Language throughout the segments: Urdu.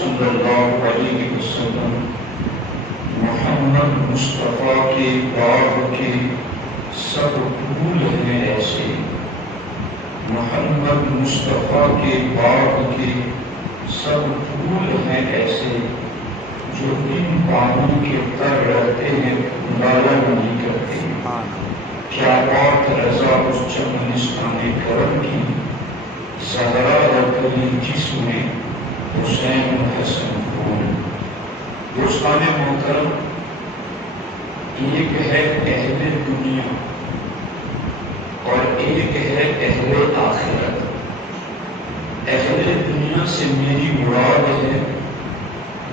صلی اللہ علیہ وسلم محمد مصطفیٰ کے باب کے سب پھول ہیں ایسے، محمد مصطفیٰ کے باب کے سب پھول ہیں ایسے، جو ان پانوں کے تر رہتے ہیں لالا نہیں کرتے۔ کیا بات رضا اس چمنستان کرم کی، زہرا رکلی جس میں حسین حسن پھول۔ دوستان محترم، ایک ہے اہل دنیا اور ایک ہے اہل آخرت۔ اہل دنیا سے میری مراد ہے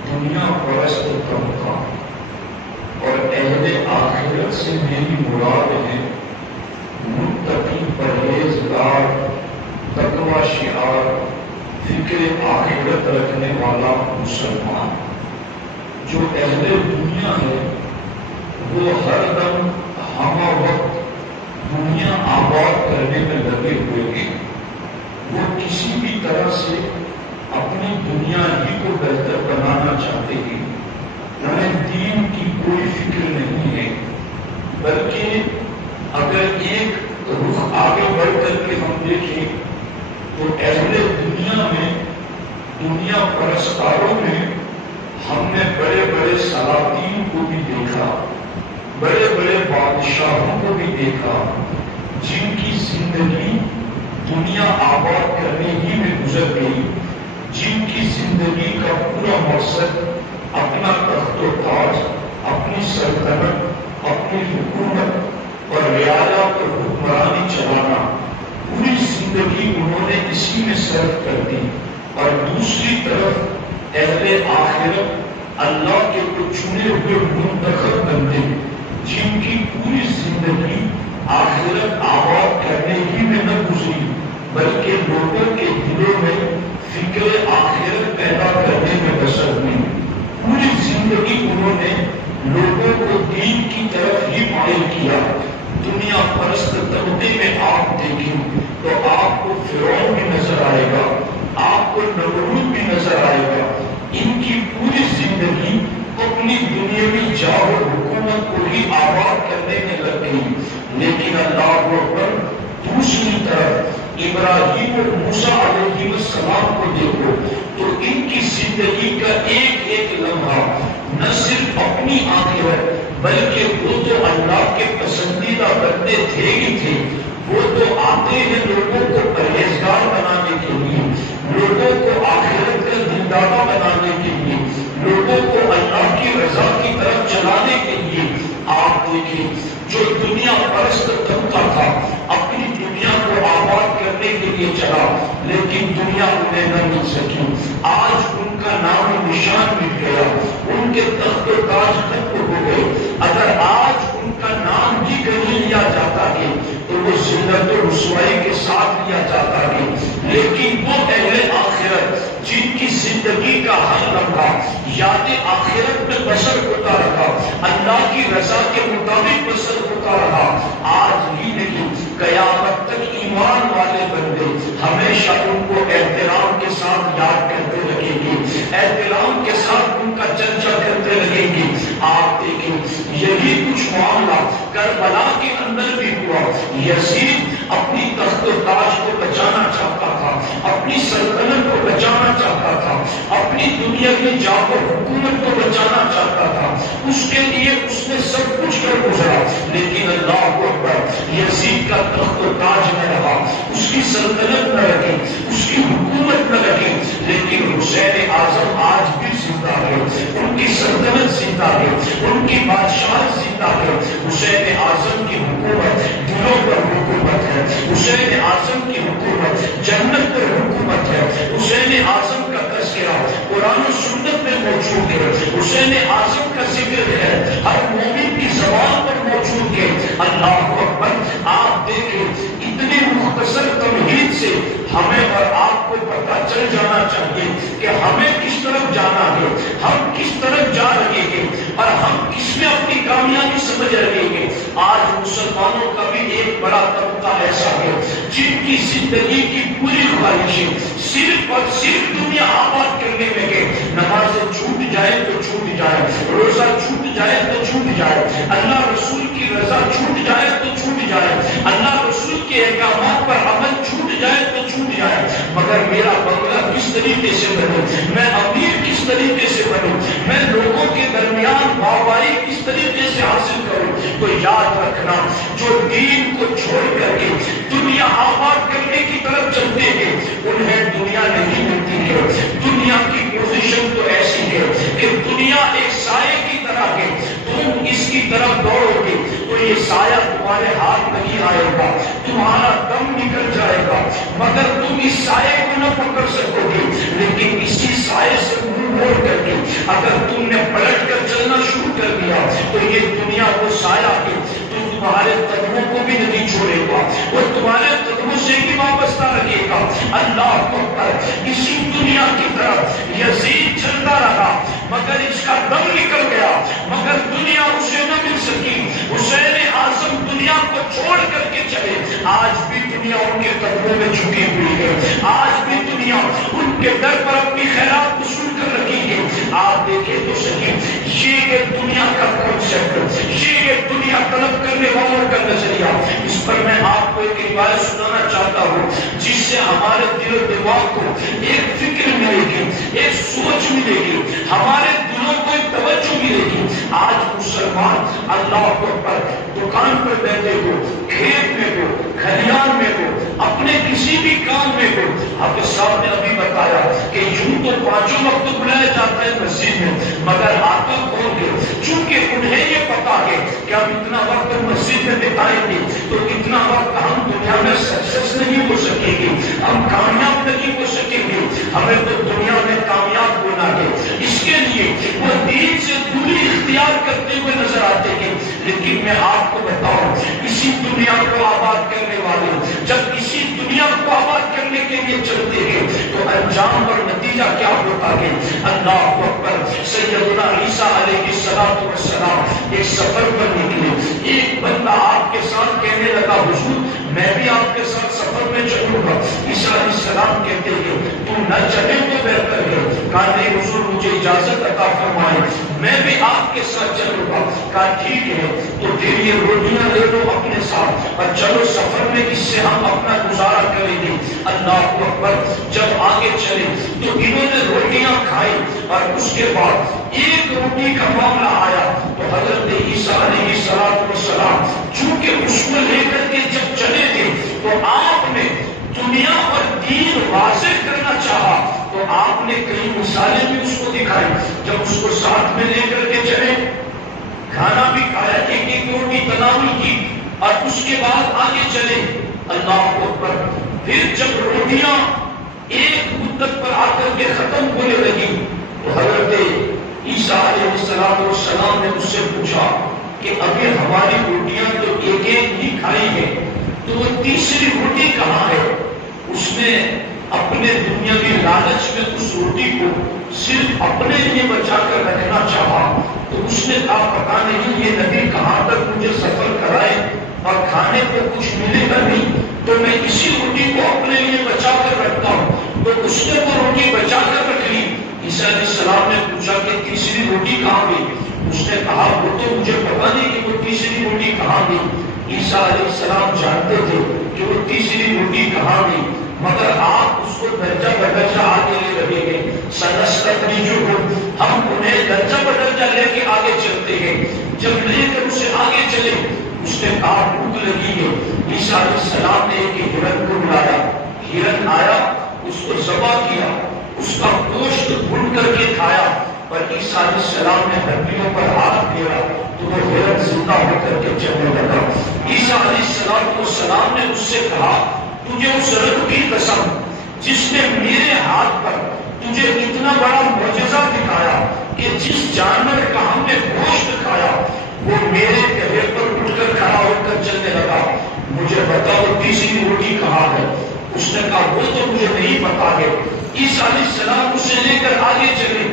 دنیا پرست طبقہ، اور اہل آخرت سے میری مراد ہے متقی پرہیزگار تقوی شعار فکر آخرت رکھنے والا مسلمان۔ جو اہل دنیا ہے وہ ہر دم ہمہ وقت دنیا آباد کرنے میں لگے ہوئے ہیں۔ وہ کسی بھی طرح سے اپنی دنیا ہی کو بہتر بنانا چاہتے ہیں۔ انہیں دین کی کوئی فکر نہیں ہے، بلکہ اگر ایک رخ آگے بڑھ کر کے ہم دیکھیں تو اہل دنیا میں، دنیا پرستاروں میں ہم نے بڑے بڑے سلاطین کو بھی دیکھا، بڑے بڑے بادشاہوں کو بھی دیکھا، جن کی زندگی دنیا آباد کرنے ہی میں گزر گئی، جن کی زندگی کا پورا مقصد اپنا تخت و تاج، اپنی سلطنت، اپنی حکومت اور رعایا پر حکمرانی چلانا، پوری زندگی انہوں نے اسی میں صرف کر دی۔ اور دوسری طرف اہل آخرت اللہ کے کو چنے ہوئے منتخب بندے، جن کی پوری زندگی آخرت آباد کرنے ہی میں نہ گزری، بلکہ لوگوں کے دلوں میں فکر آخرت پیدا کرنے میں بسر ہوئی۔ پوری زندگی انہوں نے لوگوں کو دین کی طرف ہی مائل کیا۔ دنیا پرست طبقے میں آپ دیکھیں تو آپ کو فرعون بھی نظر آئے گا، آپ کو نمرود بھی نظر آئے گا۔ ان کی پوری زندگی اپنی دنیاوی جاہ و حکومت کو ہی آباد کرنے میں لگ گئی، لیکن اللہ اکبر، دوسری طرف ابراہیم اور موسیٰ علیہ السلام کو دیکھو تو ان کی زندگی کا ایک ایک لمحہ نہ صرف اپنی آخرت بلکہ وہ تو اللہ کے پسندیدہ بندے تھے ہی تھے۔ وہ تو آتے ہیں لوگوں کو پرہیزگار بنانے کے لیے، لوگوں کو آخرت کا دیندارہ بنانے کے لیے، لوگوں کو اللہ کی رضا کی طرف چلانے کے لیے۔ آپ دیکھیں جو دنیا پرست طبقہ تھا اپنی دنیا کو آباد کرنے کے لیے چلا، لیکن دنیا انہیں نہ مل سکی۔ آج ان کا نام و نشان مٹ گیا، ان کے تخت و تاج ختم ہو گئے۔ اگر آج ان کا نام بھی کہیں لیا جاتا ہے تو وہ ذلت و رسوائی کے ساتھ لیا جاتا ہے، لیکن وہ اہل آخرت جن کی زندگی کا ہر لمحہ یاد آخرت میں بسر ہوتا رہا، اللہ کی رضا کے مطابق بسر ہوتا رہا، آج ہی نہیں قیامت تک ایمان والے بندے ہمیشہ ان کو احترام کے ساتھ یاد کرتے رہیں گے، احترام کے ساتھ ان کا چرچا کرتے رہیں گے۔ آپ دیکھیں یہی کچھ معاملہ کربلا کے اندر بھی ہوا۔ یزید اپنی تخت و تاج کو بچانا چاہتا تھا، اپنی سلطنت کو بچانا چاہتا تھا، اپنی دنیا کی جاہ و حکومت کو بچانا چاہتا تھا، اس کے لیے اس نے سب کچھ کر گزرا، لیکن اللہ اکبر، یزید کا تخت و تاج نہ رہا، اس کی سلطنت نہ رہی، اس کی حکومت نہ رہی، لیکن حسین اعظم آج بھی زندہ ہے، ان کی سلطنت زندہ ہے، ان کی بادشاہت زندہ ہے۔ حسین اعظم کی حکومت دلوں پر حکومت ہے، حسین اعظم کی حکومت جنت پر حکومت ہے، حسین اعظم کا تذکرہ قرآن و سنت میں موجود ہے، حسین اعظم کا ذکر ہے ہر مومن کی زبان پر موجود ہے۔ اللہ اکبر، آپ دیکھیں اتنے مختصر تمہید سے ہمیں اور آپ کو پتہ چل چل جانا چاہیے کہ ہمیں کس طرف جانا ہے، ہم کس طرف جا رہے ہیں اور ہم کس میں اپنی کامیابی سمجھ رہے ہیں۔ آج مسلمانوں کا بھی ایک بڑا طبقہ ایسا ہے جن کی زندگی کی پوری خواہشیں صرف اور صرف دنیا آباد کرنے میں ہے۔ نمازیں چھوٹ جائے تو چھوٹ جائے، روزہ چھوٹ جائے تو چھوٹ جائے، اللہ رسول کی رضا چھوٹ جائے تو چھوٹ جائے، اللہ رسول کے احکامات پر عمل چھوٹ جائے تو چھوٹ جائے، مگر میرا بنگلہ کس طریقے سے بنوں، میں امیر کس طریقے سے بنوں، میں لوگوں کے درمیان باواری کس طریقے سے حاصل کروں۔ تو یاد رکھنا، جو دین کو چھوڑ کر کے دنیا آباد کرنے کی طرف چلتے ہیں انہیں دنیا نہیں ملتی ہے۔ دنیا کی پوزیشن تو ایسی ہے کہ دنیا ایک سائے کی طرح ہے، تم اس کی طرف دوڑو گے تو یہ سایہ تمہارے ہاتھ نہیں آئے گا، تمہارا دم نکل جائے گا، مگر تم اس سائے کو نہ پکڑ سکو گے۔ لیکن اسی سائے سے منہ موڑ کر کے اگر تم نے پلٹ کر چلنا شروع کر دیا تو یہ دنیا وہ سایہ ہے تو تمہارے قدموں کو بھی نہیں چھوڑے گا، وہ تمہارے قدموں سے بھی وابستہ رکھے گا۔ اللہ اکبر، اسی دنیا کی طرف یزید چلتا رہا مگر اس کا دم نکل گیا، مگر دنیا اسے نہ مل سکی۔ حسین اعظم دنیا کو چھوڑ کر کے چلے، آج بھی دنیا ان کے قدموں میں جھکی ہوئی ہے، آج بھی دنیا ان کے در پر اپنی خیرات وصول کر رکھی ہے۔ آپ دیکھیں تو صحیح، یہ دنیا کا کنسیپٹ، یہ دنیا طلب کرنے والوں کا نظریہ، اس پر میں آپ کو ایک روایت سنانا چاہتا ہوں جس سے ہمارے دل و دماغ کو ایک فکر ملے گی، ایک سوچ ملے گی، ہمارے دلوں کو ایک توجہ ملے گی۔ آج مسلمان اللہ پر دکان پر بیٹھے ہو، کھیت میں ہو، کھلیان میں ہو، اپنے کسی بھی کام میں ہو، آپ صاحب نے ابھی بتایا کہ یوں تو پانچوں وقت بلایا جاتا ہے مسجد میں، مگر آتا کون ہے؟ چونکہ انہیں یہ پتا ہے کہ ہم اتنا وقت مسجد میں بتائیں گے تو اتنا وقت ہم دنیا میں سکسیس نہیں ہو سکیں گے، ہم کامیاب نہیں ہو سکیں گے، ہمیں تو دنیا میں کامیاب ہونا ہے۔ اس کے لیے وہ دین سے دوری اختیار کرتے ہوئے نظر آتے ہیں۔ لیکن میں آپ کو بتاؤں، اسی دنیا کو آباد کرنے والے جب اسی دنیا کو آباد کرنے کے لیے چلتے ہیں تو انجام اور نتیجہ کیا ہوتا ہے؟ اللہ اکبر، سیدنا عیسیٰ علیہ السلام ایک سفر پر نکلے، ایک بندہ آپ کے ساتھ کہنے لگا حضور میں بھی آپ کے ساتھ سفر میں چلوں گا۔ عیسیٰ علیہ السلام کہتے ہیں تم نہ چلے تو بہتر ہے۔ کہا نہیں حضور مجھے اجازت عطا فرمائے، میں بھی آپ کے ساتھ چلوں گا۔ کہا ٹھیک ہے تو پھر یہ روٹیاں لے لو اپنے ساتھ اور چلو سفر میں اس سے ہم اپنا گزارا کریں گے۔ اللہ اکبر، جب آگے چلے تو انہوں نے روٹیاں کھائی اور اس کے بعد ایک روٹی کا معاملہ آیا تو حضرت عیسیٰ علیہ السلام چونکہ اس کو لے کر کے جب چلے تھے تو آپ نے دنیا اور دین واضح کرنا چاہا تو آپ نے کئی مثالیں بھی اس کو دکھائی۔ جب اس کو ساتھ میں لے کر کے چلے، کھانا بھی کھایا، ایک ایک روٹی تناول کی اور اس کے بعد آگے چلے۔ اللہ اکبر، پھر جب روٹیاں ایک مدت پر آ کر کے ختم ہونے لگی تو حضرت عیسیٰ علیہ السلام نے اس سے پوچھا کہ ابھی ہماری روٹیاں تو ایک ایک ہی کھائی ہیں تو وہ تیسری روٹی کہاں ہے؟ اس نے اپنے دنیاوی لالچ میں اس روٹی کو صرف اپنے لیے بچا کر رکھنا چاہا تو اس نے کہا پتا نہیں یہ نبی کہاں تک مجھے سفر کرائے اور کھانے کو کچھ ملے گا نہیں تو میں اسی روٹی کو اپنے لیے بچا کر رکھتا ہوں۔ تو اس نے وہ روٹی بچا کر رکھ لی۔ عیسیٰ علیہ السلام نے پوچھا کہ تیسری روٹی کہاں گئی؟ اس نے کہا وہ تو مجھے پتا نہیں کہ وہ تیسری روٹی کہاں گئی۔ عیسیٰ علیہ السلام جانتے تھے کہ وہ تیسری روٹی کہاں گئی، مگر آپ اس کو درجہ بدرجہ آگے لے رہے ہیں۔ سنستدرجهم، ہم انہیں درجہ بدرجہ لے کے آگے چلتے ہیں۔ جب لے کر اسے آگے چلے اس نے کہا بھوک لگی ہے۔ عیسیٰ علیہ السلام نے ایک ہرن کو بلایا، ہرن آیا، اس کو ذبح کیا، اس کا گوشت بھون کر کے کھایا اور عیسیٰ علیہ السلام نے ہڈیوں پر ہاتھ پھیرا تو وہ ہرن زندہ ہو کر کے چلنے لگا۔ عیسیٰ علیہ السلام نے اس سے کہا تجھے اس رب کی قسم جس نے میرے ہاتھ پر تجھے اتنا بڑا معجزہ دکھایا کہ جس جانور کا ہم نے گوشت کھایا وہ میرے کہے پر اٹھ کر کھڑا ہو کر چلنے لگا، مجھے بتاؤ تیسری روٹی کہاں ہے؟ اس نے کہا وہ تو مجھے نہیں پتا ہے. عیسیٰ علیہ السلام اسے لے کر آگے چلے.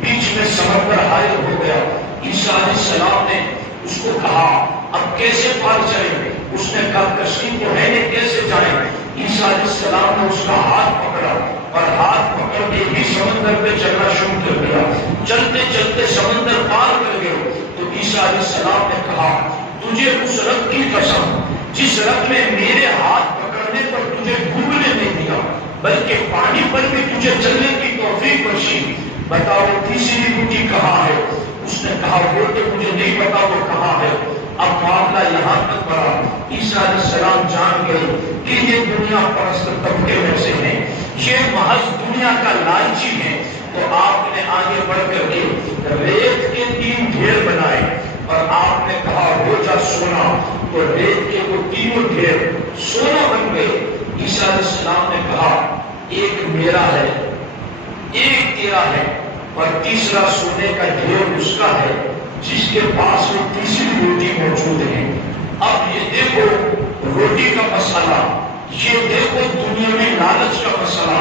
بیچ میں سمندر حائل ہو گیا. عیسیٰ علیہ السلام نے اس کو کہا اب کیسے پار چلیں؟ اس نے کہا کشتی کو ہے نہیں کیسے جائیں؟ عیسیٰ علیہ السلام نے اس کا ہاتھ پکڑا اور ہاتھ پکڑ کے بھی سمندر پہ چلنا شروع کر دیا. چلتے چلتے سمندر پار کر گئے. تو عیسیٰ علیہ السلام نے کہا تجھے اس رب کی قسم جس رب نے میرے ہاتھ پکڑنے پر تجھے ڈوبنے نہیں دیا بلکہ پانی پر بھی تجھے چلنے کی توفیق بخشی، بتاؤ تیسری روٹی کہاں ہے؟ اس نے کہا وہ تو مجھے نہیں پتا وہ کہاں ہے. اب معاملہ یہاں تک پڑا. عیسیٰ علیہ السلام جان گئے کہ یہ دنیا پرست طبقے میں سے ہیں، یہ محض دنیا کا لالچی ہے. تو آپ نے آگے بڑھ کر کے ریت کے 3 ڈھیر بنائے اور آپ نے کہا ہو جا سونا. تو ریت کے وہ 3 ڈھیر سونا بن گئے. عیسیٰ علیہ السلام نے کہا ایک میرا ہے ایک تیرا ہے اور تیسرا سونے کا ڈھیر اس کا ہے جس کے پاس وہ تیسری روٹی موجود ہے. اب یہ دیکھو روٹی کا مسئلہ، یہ دیکھو دنیا میں لالچ کا مسئلہ،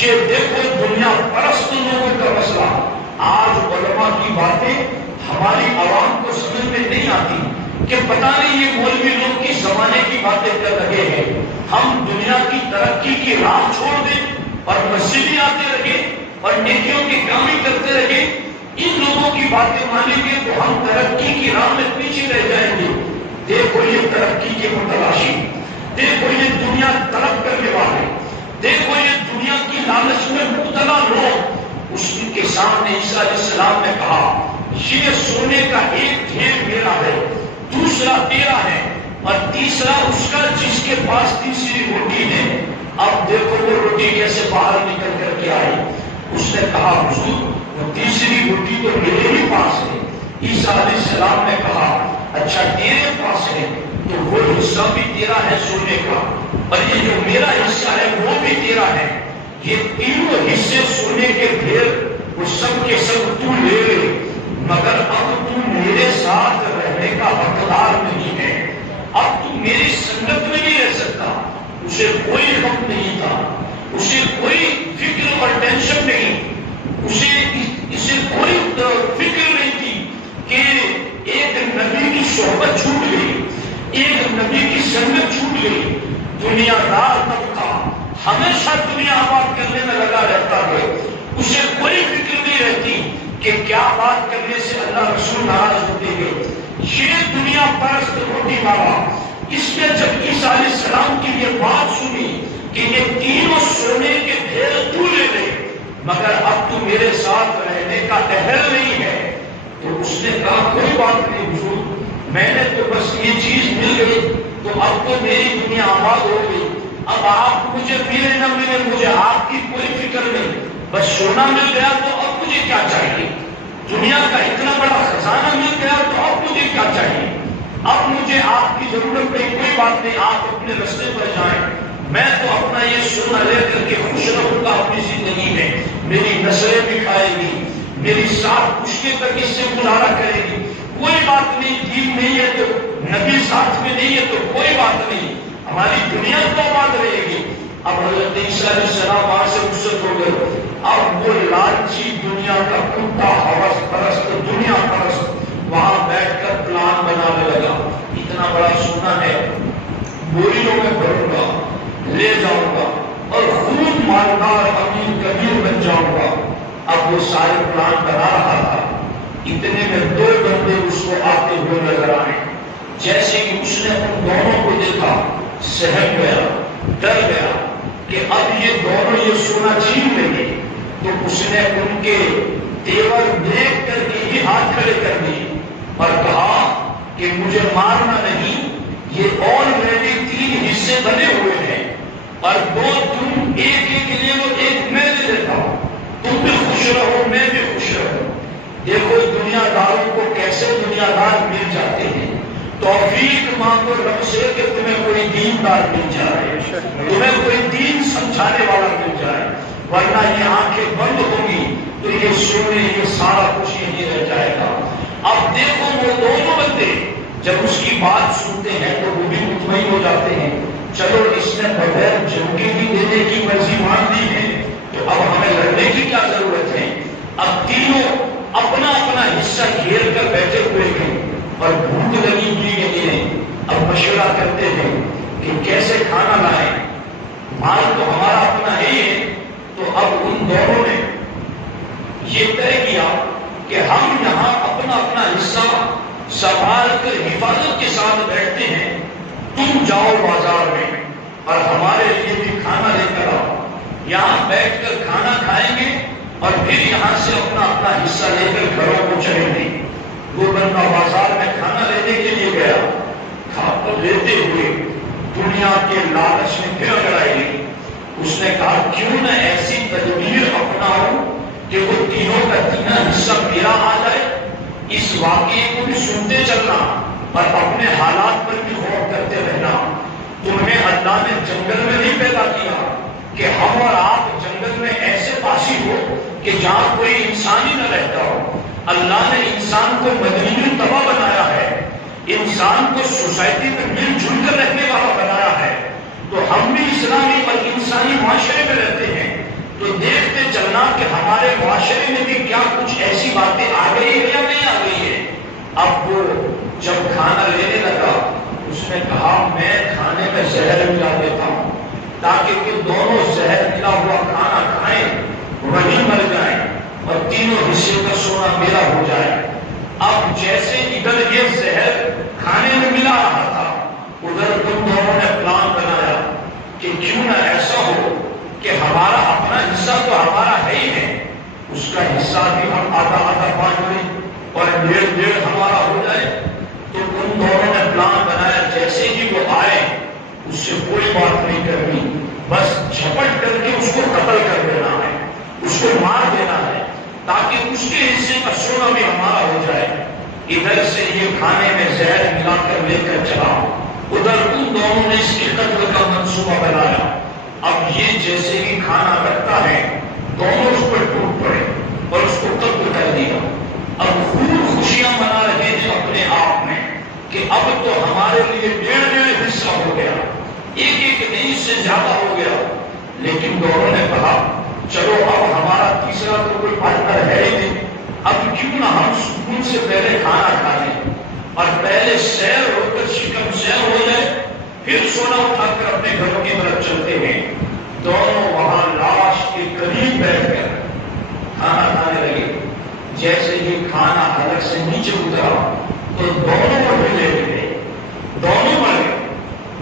یہ دیکھو دنیا پرست لوگوں کا مسئلہ. آج علماء کی باتیں ہماری عوام کو سمجھ میں نہیں آتی کہ پتہ نہیں یہ مولوی لوگ کی زمانے کی باتیں کر رہے ہیں. ہم دنیا کی ترقی کی راہ چھوڑ دیں اور مسجدیں آتے رہے اور نیکیوں کی کامی کرتے رہے. ان لوگوں کی باتیں مانیں گے تو ہم ترقی کی راہ میں پیچھے رہ جائیں گے. دیکھو یہ ترقی کے متلاشی، دیکھو یہ دنیا طلب کرنے والے، دیکھو یہ دنیا کی لالچ میں مبتلا لوگ. اس کے سامنے عیسیٰ علیہ السلام نے کہا یہ سونے کا ایک ڈھیر میرا ہے، دوسرا تیرا ہے اور تیسرا اس کا جس کے پاس تیسری روٹی ہے. اب دیکھو وہ روٹی کیسے باہر نکل کر کے آئی. اس نے کہا حضور وہ تیسری روٹی تو میرے ہی پاس ہے. عیسیٰ علیہ السلام نے کہا اچھا تیرے پاس ہے تو وہ حصہ بھی تیرا ہے سونے کا اور یہ جو میرا حصہ ہے وہ بھی تیرا ہے. یہ تینوں حصے سونے کے ڈھیر وہ سب کے سب تو لے لے، مگر اب تو میرے ساتھ رہنے کا حقدار نہیں ہے. اب تو میری سنگت میں نہیں رہ سکتا. اسے کوئی غم نہیں تھا، اسے کوئی فکر اور ٹینشن نہیں، اسے کوئی فکر نہیں تھی کہ ایک نبی کی صحبت چھوٹ گئی، ایک نبی کی سنگت چھوٹ گئی. دنیا دار طبقہ ہمیشہ دنیا آباد کرنے میں لگا رہتا ہے. اسے کوئی فکر نہیں رہتی کہ کیا بات کرنے سے اللہ رسول ناراض ہوتے ہیں. یہ دنیا پرست روٹی والا اس نے جب عیسیٰ علیہ السلام کی یہ بات سنی کہ یہ تینوں سونے کے ڈھیر تو لے لے مگر اب تو میرے ساتھ رہنے کا اہل نہیں ہے، تو اس نے کہا کوئی بات نہیں حضور، میں نے تو بس یہ چیز مل گئی تو اب تو میری دنیا آباد ہو گئی. اب آپ مجھے ملے نہ ملے مجھے آپ کی کوئی فکر نہیں، بس سونا مل گیا تو اب مجھے کیا چاہیے؟ دنیا کا اتنا بڑا خزانہ مل گیا تو اب مجھے کیا چاہیے؟ اب مجھے آپ کی ضرورت نہیں، کوئی بات نہیں، آپ اپنے رستے پر جائیں. میں تو اپنا یہ سونا لے کر کے خوش رہوں گا اپنی زندگی میں. میری نسلیں بھی کھائے گی، میری ساتھ پشتے تک اس سے گزارا کرے گی. کوئی بات نہیں، دین نہیں ہے تو نبی ساتھ میں نہیں ہے تو کوئی بات نہیں، ہماری دنیا تو آباد رہے گی. اب حضرت عیسیٰ علیہ السلام وہاں سے رخصت ہو گئے. اب وہ لالچی دنیا کا کتا ہوس پرست دنیا پرست وہاں بیٹھ کر پلان بنانے لگا. اتنا بڑا سونا ہے، بوریوں میں بھروں گا، لے جاؤں گا اور خوب مالدار امیر کبیر بن جاؤں گا. اب وہ سارے پلان بنا رہا تھا. اتنے میں 2 بندے اس کو آتے ہوئے نظر آئے. جیسے کہ اس نے ان دونوں کو دیکھا سہم گیا، ڈر گیا کہ اب یہ دونوں یہ سونا چھین لیں گے. تو اس نے ان کے تیور دیکھ کر کے ہی ہاتھ کھڑے کر دیے اور کہا کہ مجھے مارنا نہیں، یہ آلریڈی 3 حصے بنے ہوئے ہیں اور 2 تم ایک لے لو، ایک میں لے لیتا ہوں. تم بھی خوش رہو میں بھی خوش رہوں. دیکھو دنیا داروں کو کیسے دنیا دار مل جاتے ہیں. توفیق مانگو رب سے کہ تمہیں کوئی دیندار مل جائے، تمہیں کوئی دین سمجھانے والا مل جائے، ورنہ یہ آنکھیں بند ہوں گی تو یہ سونے یہ سارا کچھ یہیں رہ جائے گا. اب دیکھو وہ دونوں بندے جب اس کی بات سنتے ہیں تو وہ بھی مطمئن ہو جاتے ہیں. چلو اس نے بغیر جنگی بھی اور بھوک لگی ہوئی ہے انہیں، اب مشورہ کرتے ہیں کہ کیسے کھانا لائیں، مال تو ہمارا اپنا ہی ہے۔ تو اب ان دونوں نے یہ طے کیا کہ ہم یہاں اپنا اپنا حصہ سنبھال کر حفاظت کے ساتھ بیٹھتے ہیں، تم جاؤ بازار میں اور ہمارے لیے بھی کھانا لے کر آؤ، یہاں بیٹھ کر کھانا کھائیں گے اور پھر یہاں سے اپنا اپنا حصہ لے کر گھروں کو چلیں گے۔ وہ بندہ بازار میں کھانا لینے کے لیے گیا، کھانا لیتے ہوئے دنیا کے لالچ میں پھر اگڑائی گئی۔ اس نے کہا کیوں نہ ایسی تدبیر اپناؤں کہ وہ تینوں کا تینا حصہ میرا آ جائے۔ اس واقعے کو بھی سنتے چلنا اور اپنے حالات پر بھی غور کرتے رہنا۔ تمہیں اللہ نے جنگل میں نہیں پیدا کیا کہ ہم اور آپ جنگل میں ایسے پاسی ہو کہ جہاں کوئی انسان ہی نہ رہتا ہو۔ اللہ نے انسان کو مدنی طبع بنایا ہے، انسان کو سوسائٹی میں مل جل کر رہنے والا بنایا ہے۔ تو ہم بھی اسلامی اور انسانی معاشرے میں رہتے ہیں، تو دیکھتے چلنا کہ ہمارے معاشرے میں بھی کیا کچھ ایسی باتیں آ گئی ہے یا نہیں آ گئی ہے۔ اب وہ جب کھانا لینے لگا، اس نے کہا میں کھانے میں زہر ملا دیتا ہوں تاکہ وہ دونوں زہر ملا ہوا کھانا کھائیں، وہیں مر جائیں اور تینوں حصے کا سونا میرا ہو جائے۔ اب جیسے ادھر یہ زہر کھانے میں ملا رہا تھا، ادھر تم دونوں نے پلان بنایا کہ کیوں نہ ایسا ہو کہ ہمارا اپنا حصہ تو ہمارا ہے ہی ہے، اس کا حصہ بھی ہم آدھا آدھا بانٹ لیں اور ڈیڑھ ڈیڑھ ہمارا ہو جائے۔ تو ان دونوں نے پلان بنایا جیسے ہی وہ آئے اس سے کوئی بات نہیں کرنی، بس جھپٹ کر کے اس کو قتل کر دینا ہے، اس کو مار دینا ہے تاکہ اس کے حصے کا سونا بھی ہمارا ہو جائے۔ ادھر سے یہ کھانے میں زہر ملا کر لے کر چلا، ادھر ان دونوں نے اس کے قتل کا منصوبہ بنایا۔ اب یہ جیسے ہی کھانا رکھتا ہے دونوں اس پر ٹوٹ پڑے اور اس کو قتل کر دیا۔ اب خوب خوشیاں منا رہے ہیں اپنے آپ میں کہ اب تو ہمارے لیے ڈیڑھ ڈیڑھ حصہ ہو گیا، ایک ایک نہیں سے زیادہ ہو گیا۔ لیکن دونوں نے کہا چلو اب ہمارا تیسرا تو کوئی پارٹنر ہے ہی نہیں، اب کیوں نہ ہم سکون سے پہلے کھانا کھا لیں اور پہلے سیر ہو کر شکم سیر ہو جائے، پھر سونا اٹھا کر اپنے گھروں کی طرف چلتے ہیں۔ دونوں وہاں لاش کے قریب بیٹھ کر کھانا کھانے لگے۔ جیسے ہی کھانا حلق سے نیچے اترا تو دونوں پر بھی لیٹ گئے، دونوں مر گئے،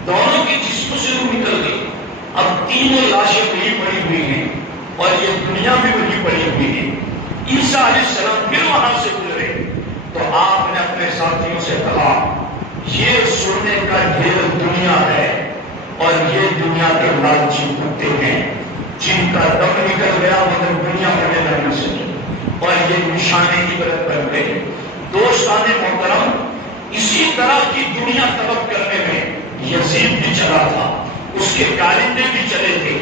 دونوں کے جسموں سے روح نکل گئی۔ اب تینوں لاشیں وہی پڑی ہوئی ہیں اور یہ دنیا بھی وہی پڑی ہوئی ہے۔ عیسیٰ علیہ السلام پھر وہاں سے گزرے تو آپ نے اپنے ساتھیوں سے کہا یہ سونے کا ڈھیر دنیا ہے اور یہ دنیا کے لالچی کتے ہیں جن کا دم نکل گیا مگر دنیا بڑے لگنے سے، اور یہ نشانے کی عبرت بن گئی۔ دوستان محترم، اسی طرح کی دنیا طلب کرنے میں یزید بھی چلا تھا، اس کے کارندے بھی چلے تھے،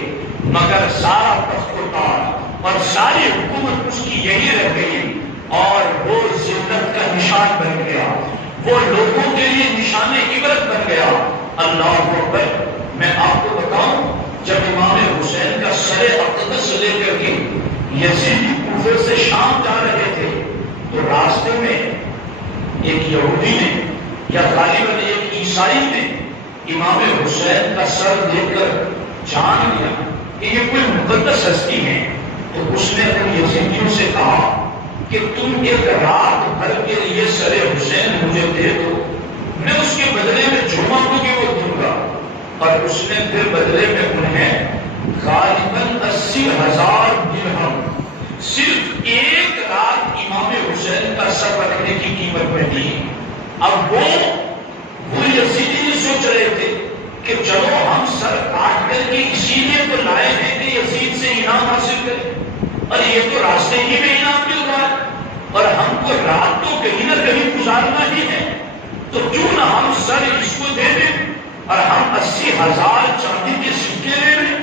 مگر سارا تخت و تاج اور ساری حکومت اس کی یہی رہ گئی اور وہ ذلت کا نشان بن گیا، وہ لوگوں کے لیے نشان عبرت بن گیا۔ اللہ اکبر! میں آپ کو بتاؤں، جب امام حسین کا سر اقدس لے کر کے یزید کوفے سے شام جا رہے تھے تو راستے میں ایک یہودی نے یا غالباً ایک عیسائی نے امام حسین کا سر لے کر جان لیا کہ یہ کوئی مقدس ہستی ہے، تو اس نے ان یزیدیوں سے کہا کہ تم ایک رات بھر کے لیے سر حسین مجھے دے دو، میں اس کے بدلے میں جو مانگوں گی وہ دوں گا۔ اور اس نے پھر بدلے میں انہیں غالباً 80,000 درہم صرف ایک رات امام حسین کا سر رکھنے کی قیمت میں دی۔ اب وہ یزیدی سوچ رہے تھے کہ چلو ہم سر کاٹ کر کے اسی لیے تو لائے ہیں کہ یزید سے انعام حاصل کریں، اور یہ تو راستے ہی میں انعام مل رہا ہے اور ہم کو رات تو کہیں نہ کہیں گزارنا ہی ہے، تو کیوں نہ ہم سر اس کو دے دیں اور ہم 80,000 چاندی کے سکے لے لیں۔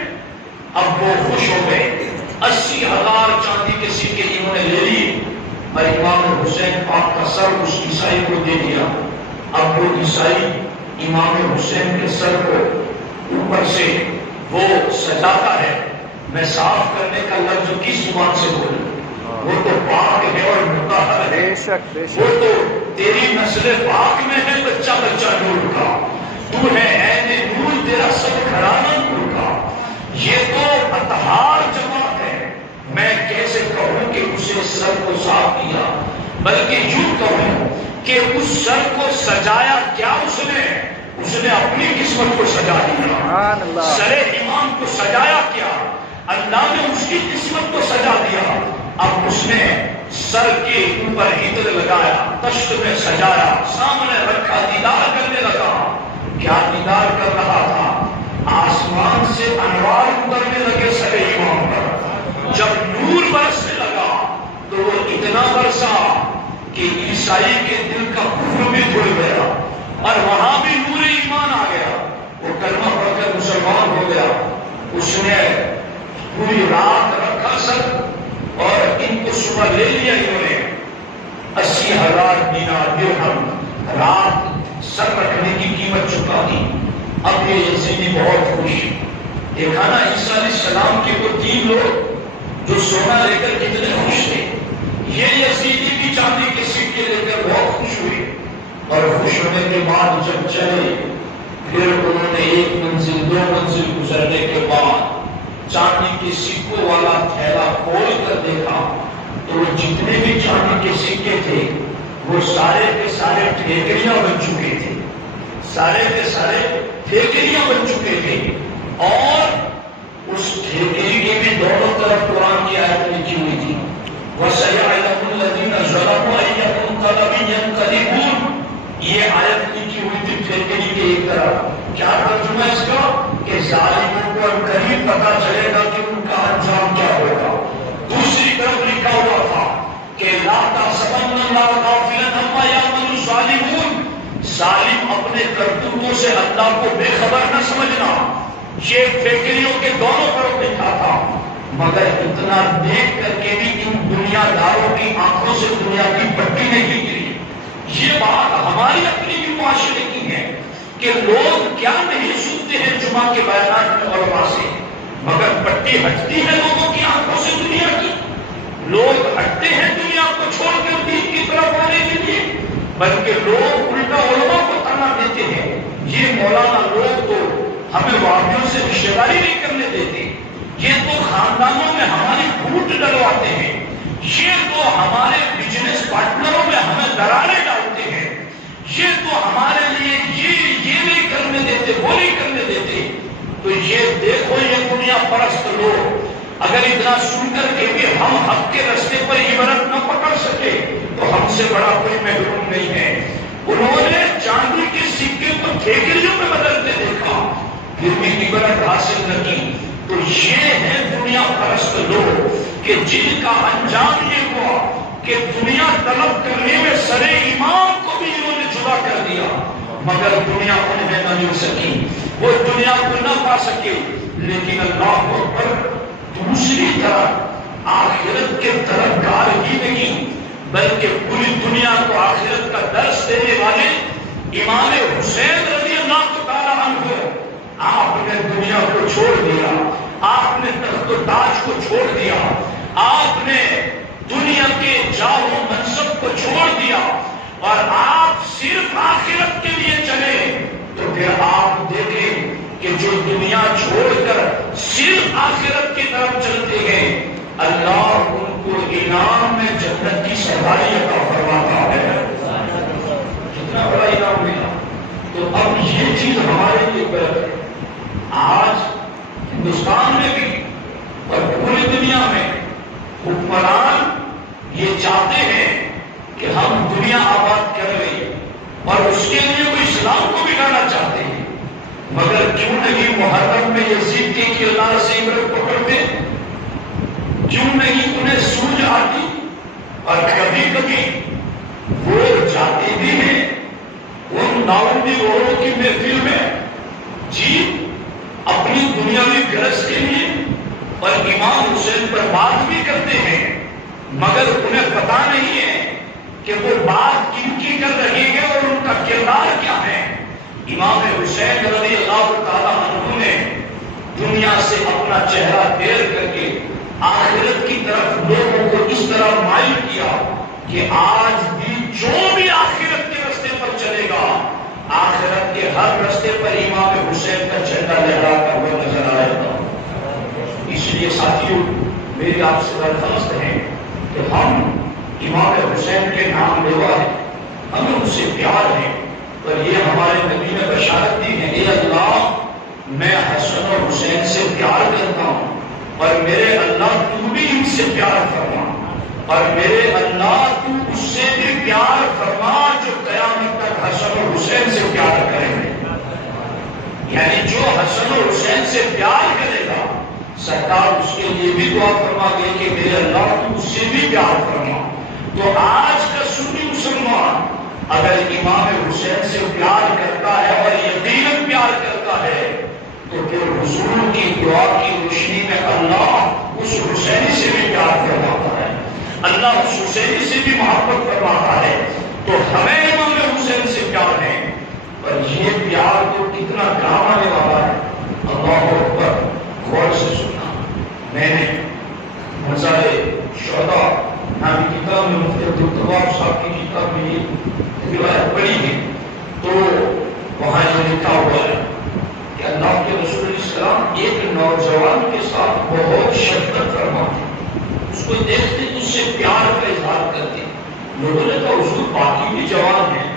اب وہ خوش ہو گئے، 80,000 چاندی کے سکے انہوں نے لے لیے اور امام حسین پاک کا سر اس عیسائی کو دے دیا۔ اب وہ عیسائی امام حسین کے سر کو اوپر سے وہ سجاتا ہے، میں صاف کرنے کا لفظ کس زبان سے بولوں، وہ تو پاک ہے اور مطہر ہے، وہ تو تیری نسل پاک میں ہے بچہ بچہ نور کا، تو ہے عین نور، تیرا سب گھرانہ نور کا۔ یہ تو اطہار جماعت ہے، میں کیسے کہوں کہ اسے سر کو صاف کیا، بلکہ یوں کہوں کہ اس سر کو سجایا کیا اس نے اپنی قسمت کو سجا دیا۔ سر امام کو سجایا کیا، اللہ نے اس کی قسمت کو سجا دیا۔ اب اس نے سر کے اوپر عطر لگایا، تشت میں سجایا، سامنے رکھا، دیدار کرنے لگا۔ کیا دیدار کر رہا تھا؟ آسمان سے انوار اترنے لگے سر امام پر۔ جب نور برسنے لگا تو وہ اتنا برسا کہ عیسائی کے دل کا کفر بھی دھل گیا اور وہاں بھی نور ایمان آ گیا، وہ کلمہ پڑھ کر مسلمان ہو گیا۔ اس نے پوری رات رکھا سر، اور ان کو صبح لے لیا انہوں نے 80,000 دینار درہم رات سر رکھنے کی قیمت چکا دی۔ اب یہ یزیدی بہت خوش، دیکھا نا عیسیٰ علیہ السلام کے وہ 3 لوگ جو سونا لے کر کتنے خوش تھے، یہ یزیدی بھی چاندی کے سکے لے کر بہت خوش ہوئے۔ اور خوش ہونے کے بعد جب چلے، پھر انہوں نے 1 منزل 2 منزل گزرنے کے بعد چاندی کے سکوں والا تھیلا کھول کر دیکھا تو جتنے بھی چاندی کے سکے تھے وہ سارے کے سارے ٹھیکریاں بن چکے تھے، سارے کے سارے ٹھیکریاں بن چکے تھے۔ اور اس ٹھیکری کے بھی دونوں طرف قرآن کی آیت لکھی ہوئی تھی، وَسَيَعْلَمُ الَّذِينَ ظَلَمُوا أَيَّ مُنقَلَبٍ يَنقَلِبُونَ۔ یہ آیت لکھی ہوئی تھی ٹھیکری کے ایک طرف۔ کیا ترجمہ اس کا؟ کہ ظالموں کو قریب پتا چلے گا کہ ان کا انجام کیا ہوگا۔ دوسری طرف لکھا ہوا تھا کہ لَا تَحْسَبَنَّ اللَّهَ غَافِلًا عَمَّا يَعْمَلُ الظَّالِمُونَ، ظالم اپنے کرتوتوں سے اللہ کو بے خبر نہ سمجھنا۔ یہ ٹھیکریوں کے دونوں طرف لکھا تھا، مگر اتنا دیکھ کر کے بھی ان دنیا داروں کی آنکھوں سے دنیا کی پٹی نہیں گری۔ یہ بات ہماری اپنی بھی معاشرے کی ہے کہ لوگ کیا نہیں سنتے ہیں جمعہ کے بیانات میں علماء سے، مگر پٹی ہٹتی ہے لوگوں کی آنکھوں سے دنیا کی۔ لوگ ہٹتے ہیں دنیا کو چھوڑ کر دین کی طرف آنے کے لیے، بلکہ لوگ الٹا علماء کو تانا دیتے ہیں، یہ مولانا لوگ تو ہمیں وہابیوں سے رشتہ داری نہیں کرنے دیتے، یہ تو خاندانوں میں ہماری پھوٹ ڈلواتے ہیں، یہ تو ہمارے بزنس پارٹنروں میں ہمیں دراریں ڈالتے ہیں، یہ تو ہمارے لیے یہ نہیں کرنے دیتے، وہ نہیں کرنے دیتے۔ تو یہ دیکھو یہ دنیا پرست لوگ اگر اتنا سن کر کے بھی ہم حق کے رستے پر عبرت نہ پکڑ سکے تو ہم سے بڑا کوئی محروم نہیں ہے۔ انہوں نے چاندی کے سکے کو ٹھیکریوں میں بدلتے دیکھا، پھر بھی عبرت حاصل نہ کی۔ تو یہ ہے دنیا پرست لوگ کہ جن کا انجام یہ ہوا کہ دنیا طلب کرنے میں سر امام کو بھی انہوں نے جدا کر دیا، مگر دنیا انہیں نہ مل سکی، وہ دنیا کو نہ پا سکے۔ لیکن اللہ اکبر، دوسری طرف آخرت کے طلبگار ہی نہیں بلکہ پوری دنیا کو آخرت کا درس دینے والے امام حسین رضی اللہ تعالیٰ عنہ، آپ نے دنیا کو چھوڑ دیا، آپ نے تخت و تاج کو چھوڑ دیا، آپ نے دنیا کے جاہ و منصب کو چھوڑ دیا اور آپ صرف آخرت کے لیے چلے، تو پھر آپ دیکھیں کہ جو دنیا چھوڑ کر صرف آخرت کی طرف چلتے ہیں اللہ ان کو انعام میں جنت کی سواری عطا فرماتا ہے۔ کتنا بڑا انعام ملا۔ تو اب یہ چیز ہمارے لیے غلط ہے۔ آج ہندوستان میں بھی اور پوری دنیا میں حکمران یہ چاہتے ہیں کہ ہم دنیا آباد کر لیں اور اس کے لیے وہ اسلام کو بگاڑنا چاہتے ہیں، مگر کیوں نہیں محرم میں یزید کے کردار سے عبرت پکڑتے، کیوں نہیں انہیں سوجھ آتی؟ اور کبھی کبھی وہ جاتے بھی ہیں ان داؤدی گوروں کی محفل میں جی اپنی دنیاوی غرض کے لیے، اور امام حسین پر بات بھی کرتے ہیں، مگر انہیں پتا نہیں ہے کہ وہ بات کن کی کر رہے ہیں اور ان کا کردار کیا ہے۔ امام حسین رضی اللہ تعالیٰ عنہ نے دنیا سے اپنا چہرہ پھیر کر کے آخرت کی طرف لوگوں کو اس طرح مائل کیا کہ آج بھی جو بھی آخرت آخرت کے ہر رستے پر امام حسین کا جھنڈا لہراتا ہوا نظر آئے گا۔ اس لیے ساتھیوں میری آپ سے درخواست ہے کہ ہم امام حسین کے نام لیوا ہے، ہمیں ان سے پیار ہے، پر یہ ہمارے نبی نے بشارت دی ہے، اے اللہ میں حسن اور حسین سے پیار کرتا ہوں، اور میرے اللہ تو بھی ان سے پیار فرما، اور میرے اللہ تو اس سے بھی پیار فرما جو قیامت تک حسن اور حسین سے پیار کریں گے۔ یعنی جو حسن اور حسین سے پیار کرے گا سرکار اس کے لیے بھی دعا فرما گئے کہ میرے اللہ تو اس سے بھی پیار فرما۔ تو آج کا سنی مسلمان اگر امام حسین سے پیار کرتا ہے اور یقیناً پیار کرتا ہے تو پھر حضور کی دعا کی روشنی میں اللہ اس حسینی سے بھی پیار فرماتا ہے، اللہ اس حسینی سے بھی محبت فرماتا ہے۔ تو ہمیں امام حسین سے پیار ہے، پر یہ پیار تو کتنا کام آنے والا ہے۔ اللہ اکبر، غور سے سننا، میں نے مزار شہداء نامی کتاب میں مفتی عبدالتواب صاحب کی کتاب میں یہ روایت پڑھی ہے، تو وہاں یہ لکھا ہوا ہے کہ اللہ کے رسول علیہ السلام ایک نوجوان کے ساتھ بہت شفقت فرماتے، اس کو دیکھتے تو اس سے پیار کا اظہار کرتے۔ لوگوں نے کہا حضور باقی بھی جوان ہیں،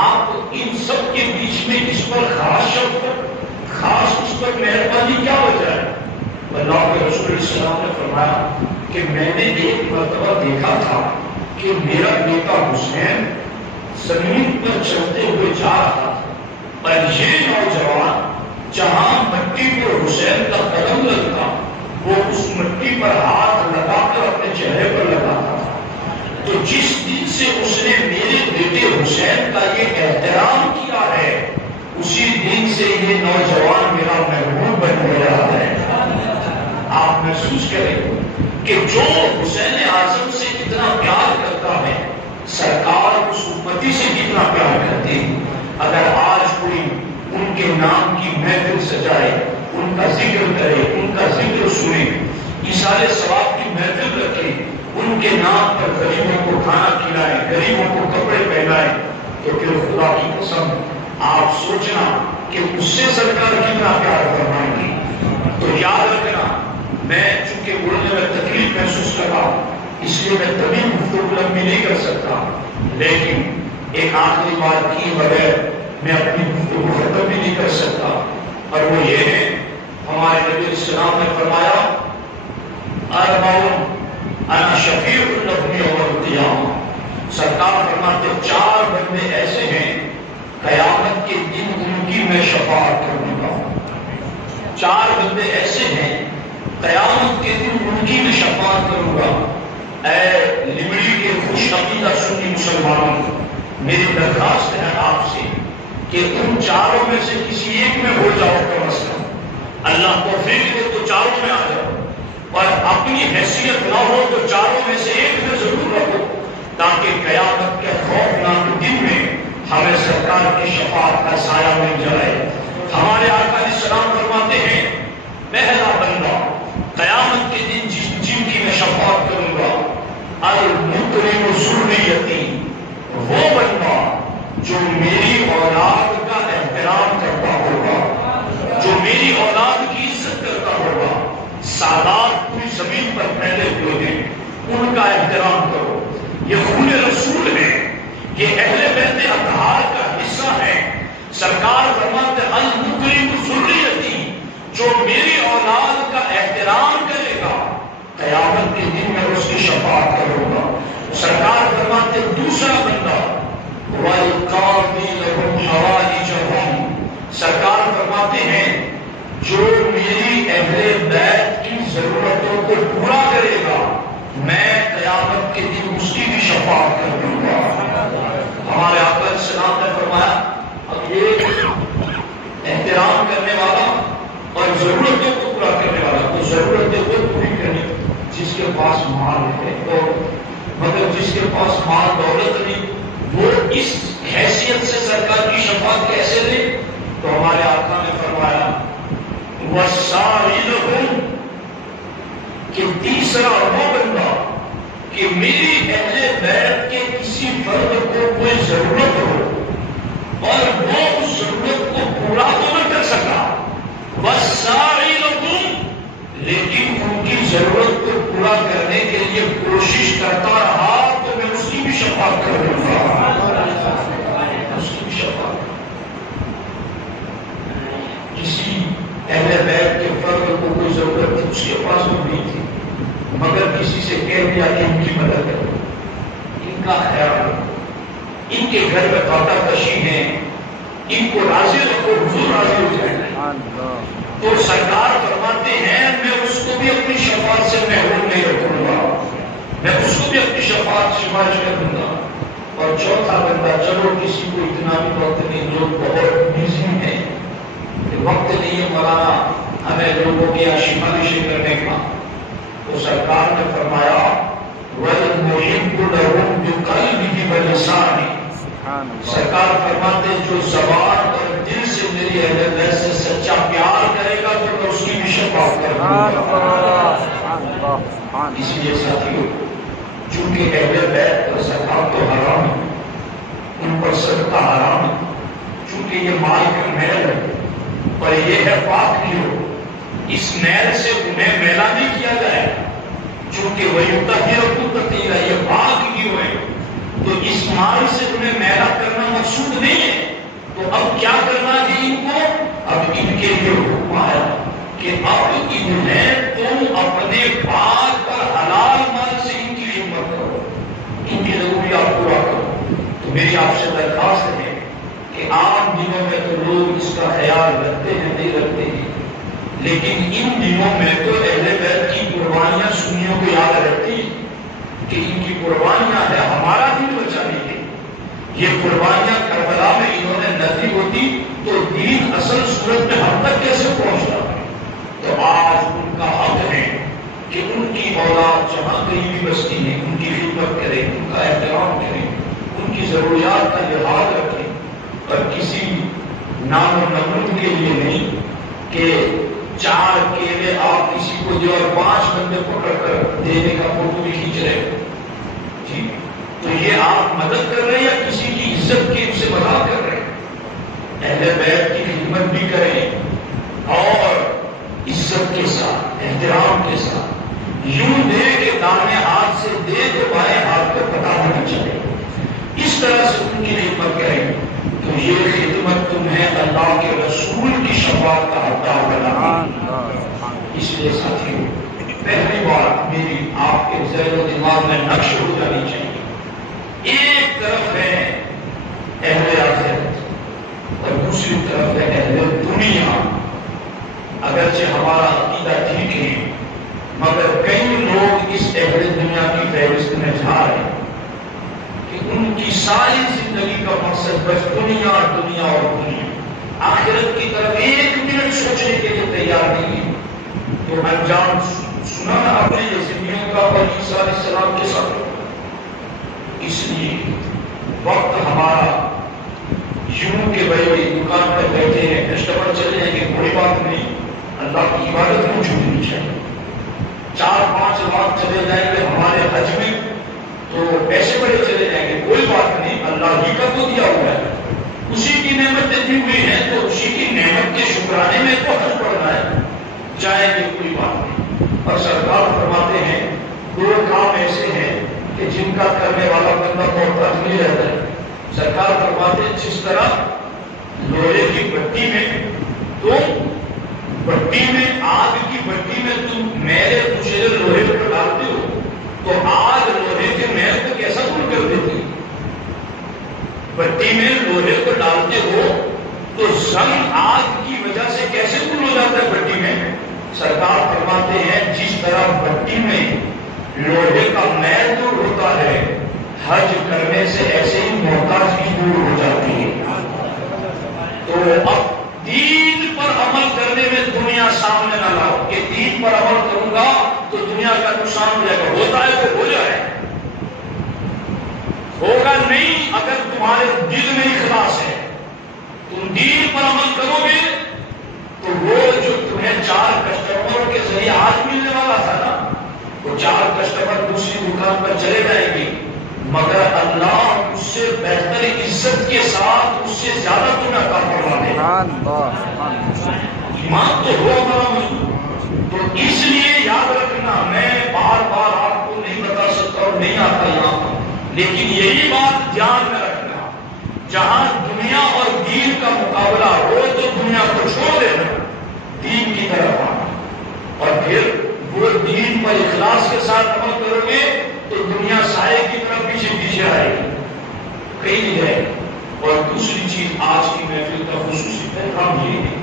آپ ان سب کے بیچ میں اس پر خاص شفقت، خاص اس پر مہربانی کیا وجہ ہے؟ اللہ کے رسول علیہ السلام نے فرمایا کہ میں نے ایک مرتبہ دیکھا تھا کہ میرا بیٹا حسین زمین پر چلتے ہوئے جا رہا تھا، اور یہ نوجوان جہاں مٹی پر حسین کا قدم لگتا وہ اس مٹی پر ہاتھ لگا کر اپنے چہرے پر لگاتا تھا۔ تو جس دن سے اس نے میرے بیٹے حسین کا یہ احترام کیا ہے، اسی دن سے یہ نوجوان میرا محبوب بن گیا ہے۔ آپ محسوس کریں کہ جو حسین اعظم سے اتنا پیار کرتا ہے سرکار اس امتی سے کتنا پیار کرتے ہیں۔ اگر آج کوئی ان کے نام کی محفل سجائے، ان کا ذکر کرے، ان کا ذکر سنے، ایثار ثواب کی محفل رکھے، ان کے نام پر غریبوں کو کھانا کھلائے، غریبوں کو کپڑے پہنائے، تو پھر خدا کی قسم آپ سوچنا کہ اس سے سرکار کتنا پیار فرمائیں گی۔ تو یاد رکھنا، میں چونکہ بولنے میں تکلیف محسوس کر رہا ہوں اس لیے میں تبھی گفتگو لمبی نہیں کر سکتا، لیکن ایک آخری بات کی بغیر میں اپنی گفتگو ختم بھی نہیں کر سکتا، اور وہ یہ ہے ہمارے نبی علیہ السلام نے فرمایا اربعون انا شفیع لهم یوم القیامہ، سرکار فرماتے 4 بندے ایسے ہیں قیامت کے دن ان کی میں شفاعت کروں گا۔ 4 بندے ایسے ہیں قیامت کے دن ان کی میں شفاعت کروں گا۔ اے لمڑی کے خوش عقیدہ سنی مسلمانوں، میری درخواست ہے آپ سے کہ ان 4 میں سے کسی ایک میں ہو جاؤ کا مسئلہ، اللہ توفیق دے تو 4 میں آ جاؤ، اور اپنی حیثیت نہ ہو تو 4 میں سے ایک میں ضرور رہو، تاکہ قیامت کے خوفناک دن میں ہمیں سرکار کی شفاعت کا سایہ مل جائے۔ ہمارے آقا علیہ السلام فرماتے ہیں پہلا بندہ قیامت کے دن جن کی میں شفاعت کروں گا المکرم ذریتی، وہ بندہ جو میری اولاد کا احترام کرتا ہوگا، جو میری اولاد کی عزت کرتا ہوگا۔ سادات پوری زمین پر پھیلے ہوئے ہیں، ان کا احترام کرو، یہ خون رسول ہے، یہ اہل بیت اطہار کا حصہ ہے۔ سرکار فرماتے المکرم ذریتی، جو میری اولاد کا احترام کرے گا قیامت کے دن میں اس کی شفاعت کروں گا۔ سرکار فرماتے دوسرا بندہ وَالْقَاضِي لَهُمْ حَوَائِجَهُمْ، سرکار فرماتے ہیں جو میری اہل بیت کی ضرورتوں کو پورا کرے گا میں قیامت کے دن اس کی بھی شفاعت کر دوں گا۔ ہمارے آقا علیہ السلام نے فرمایا اب یہ احترام کرنے والا اور ضرورتوں کو پورا کرنے والا، تو ضرورتیں وہ پوری کرنی جس کے پاس مال ہے، تو مگر جس کے پاس مال دولت نہیں وہ اس حیثیت سے سرکار کی شفاعت کیسے لے؟ تو ہمارے آقا نے فرمایا وَالسَّائِلُهُمْ، کہ تیسرا وہ بندہ کہ میری اہل بیت کے کسی فرد کو کوئی ضرورت ہو، اور وہ اس ضرورت کو پورا تو نہ کر سکا، بس ساری لوگوں، لیکن ان کی ضرورت کو پورا کرنے کے لیے کوشش کرتا رہا تو میں اس کی بھی شفاعت کر دوں گا، اس کی بھی شفاعت۔ کسی اہل بیت کے فرد کو کوئی ضرورت تھی، اس کے پاس وہ نہیں تھی، مگر کسی سے کہہ دیا کہ ان کی مدد کرو، ان کا خیال رکھو، ان کے گھر میں کاٹا کشی ہے، ان کو راضی رکھو، حضور راضی ہو جائے گا۔ تو سرکار فرماتے ہیں میں اس کو بھی اپنی شفاعت سے محروم نہیں رکھوں گا، میں اس کو بھی اپنی شفاعت سفارش کر دوں گا۔ اور چوتھا بندہ، چلو کسی کو اتنا بھی وقت نہیں، لوگ بہت بزی ہیں، وقت نہیں ہے مولانا ہمیں لوگوں کی سفارشیں کرنے کا، تو سرکار نے فرمایا وَالْمُحِبُّ لَهُمْ بِقَلْبِهِ وَلِسَانِهِ، سرکار فرماتے جو زبان اور دل سے میری اہل بیت سے سچا پیار کرے گا تو میں اس کی بھی شفاعت کروں گا۔ اس لیے ساتھیوں، چونکہ اہل بیت پر زکات تو حرام ہے، ان پر صدقہ حرام ہے، چونکہ یہ مال کا میل ہے اور یہ ہے پاک کیو، اس میل سے انہیں میلا نہیں کیا جائے، چونکہ وَيُطَهِّرُكُمْ تَطْهِيرًا، یہ پاک کیو ہے، تو اس مال سے انہیں میلا کرنا مقصود نہیں ہے۔ تو اب کیا کرنا ہے ان کو؟ اب ان کے لیے حکم آیا کہ اب انہیں تم اپنے پاک اور حلال مال سے ان کی خدمت کرو، ان کی ضروریات پورا کرو۔ تو میری آپ سے درخواست ہے کہ عام دنوں میں تو لوگ اس کا خیال رکھتے ہیں نہیں رکھتے ہیں، لیکن ان دنوں میں تو اہل بیت کی قربانیاں سنیوں کو یاد رہتی کہ ان کی قربانیاں ہے ہمارا دین بچانے کے، یہ قربانیاں کربلا میں انہوں نے نہ دی ہوتی تو دین اصل صورت میں ہم تک کیسے پہنچتا ہے۔ تو آج ان کا حق ہے کہ ان کی اولاد جہاں کہیں بھی بستی ہے ان کی خدمت کریں، ان کا احترام کریں، ان کی ضروریات کا لحاظ رکھیں، اور کسی نام و نمود کے لیے نہیں کہ 4 کیلے آپ کسی کو دے اور 5 بندے پکڑ کر دینے کا فوٹو بھی کھینچ رہے جی، تو یہ آپ مدد کر رہے ہیں یا کسی کی عزت کے سے مذاق کر رہے ہیں؟ اہل بیت کی خدمت بھی کریں اور عزت کے ساتھ، احترام کے ساتھ، یوں دے کہ دائیں ہاتھ سے دے تو بائیں ہاتھ کو پتہ ہونا چاہیے، اس طرح سے ان کی خدمت کریں تو یہ خدمت تمہیں اللہ کے رسول کی شفاعت کا حقدار بنانا۔ اس لیے ساتھیوں، پہلی بات میری آپ کے ذہن و دماغ میں نقش ہو جانی چاہیے، ایک طرف ہے اہل آخرت اور دوسری طرف ہے اہل دنیا۔ اگرچہ ہمارا عقیدہ ٹھیک ہے مگر کئی لوگ اس اہل دنیا کی فہرست میں جا رہے ہیں کہ ان کی ساری زندگی کا مقصد بس دنیا دنیا اور دنیا، آخرت کی طرف ایک منٹ سوچنے کے لیے تیار نہیں ہے۔ تو انجام سنا نا اپنے یزیدیوں کا اور عیسیٰ علیہ السلام کے ساتھ۔ اس لیے وقت ہمارا یوں کہ بھائی دکان پہ بیٹھے ہیں، کسٹمر چلے جائیں گے کوئی بات نہیں، اللہ کی عبادت نہیں چھوڑنی چاہیے۔ 4-5 لاکھ چلے جائیں گے ہمارے حج میں تو پیسے بڑے چلے جائیں گے کوئی بات نہیں، اللہ ہی کا تو دیا ہوا ہے، اسی کی نعمتیں دی ہوئی ہیں تو اسی کی نعمت کے شکرانے میں تو حج پڑنا ہے، چاہے کہ کوئی بات نہیں۔ اور سرکار فرماتے ہیں 2 کام ایسے ہیں کہ جن کا کرنے والا بندہ محتاج نہیں رہتا ہے۔ سرکار فرماتے ہیں جس طرح لوہے کی بھٹی میں تم آگ کی بھٹی میں تم میلے کچیلے لوہے پر ڈالتے ہو تو آگ لوہے کے میل کو کیسا دور کر دیتی؟ بھٹی میں لوہے کو ڈالتے ہو تو زنگ آگ کی وجہ سے کیسے دور ہو جاتا ہے بھٹی میں؟ سرکار فرماتے ہیں جس طرح بھٹی میں لوہے کا میل دور ہوتا ہے حج کرنے سے ایسے ہی محتاجی دور ہو جاتی ہے۔ تو اب دین پر عمل کرنے میں دنیا سامنے نہ لاؤ کہ دین پر عمل کروں گا تو دنیا کا نقصان ہو جائے گا، ہوتا ہے تو ہو جائے، ہوگا نہیں اگر تمہارے دل میں اخلاص ہے، تم دین پر عمل کرو گے تو وہ جو تمہیں 4 کسٹمروں کے ذریعے آج ملنے والا تھا نا، وہ 4 کسٹمر دوسری دکان پر چلے جائیں گے، مگر اللہ اس سے بہتر عزت کے ساتھ اس سے زیادہ تمہیں عطا فرما دے گا۔ ایمان تو ہو ہمارا، تو اس لیے یاد رکھنا، میں بار بار آپ کو نہیں بتا سکتا اور نہیں آتا یہاں، لیکن یہی بات دھیان میں رکھنا، جہاں دنیا اور دین کا مقابلہ ہو تو دنیا کو چھوڑ دینا، دین کی طرف آنا، اور پھر وہ دین پر اخلاص کے ساتھ عمل کرو گے تو دنیا سائے کی طرف پیچھے پیچھے آئے گی، کہیں نہیں جائے گی۔ اور دوسری چیز آج کی محفل کا خصوصی پیغام یہ ہے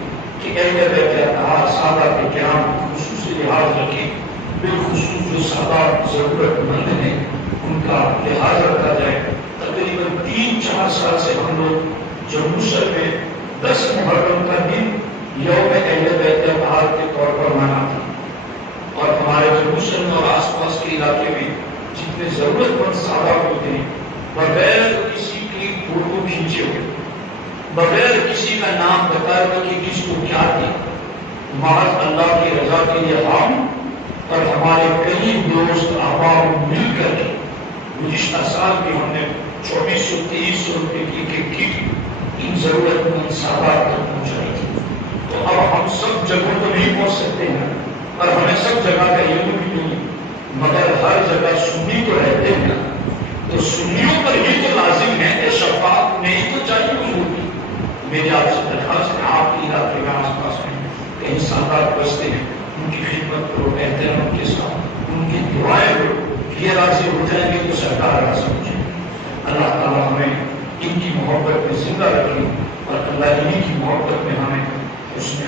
کہ اہل بیت اطہار صحابہ کرام خصوصی لحاظ رکھیں، بالخصوص جو سادات ضرورت مند ہیں ان کا لحاظ رکھا جائے۔ تقریباً 3-4 سال سے ہم لوگ جموسر میں 10 محرم کا دن یوم اہل بیت اطہار کے طور پر مناتے ہیں، اور ہمارے جموسر اور آس پاس کے علاقے میں جتنے ضرورت مند صحابہ ہوتے ہیں بغیر کسی کی فوٹو کھینچے ہوئے، بغیر کسی کا نام بتائے ہوئے کہ کس کو کیا دیا، محض اللہ کی رضا کے لیے ہم اور ہمارے کئی دوست احباب مل کر کے گزشتہ سال بھی ہم نے 2400-2300 روپے کی کٹ ان ضرورت مند صحابہ تک پہنچائی تھی۔ تو اب ہم سب جگہوں تو نہیں پہنچ سکتے ہیں اور ہمیں سب جگہ کا علم بھی نہیں، مگر ہر جگہ سنی تو رہتے ہیں، تو سنیوں پر ہی تو لازم ہے کہ شفاعت نہیں تو چاہیے حضور کی۔ میری آپ سے درخواست ہے، آپ کے علاقے میں آس پاس میں کہیں سادات بستے ہیں، ان کی خدمت کرو احترام کے ساتھ، ان کی دعائیں ہو، یہ راضی ہو جائیں گے تو سرکار راضی ہو جائے گی۔ اللہ تعالیٰ ہمیں ان کی محبت میں زندہ رکھے اور اللہ انہی کی محبت میں ہمیں اس میں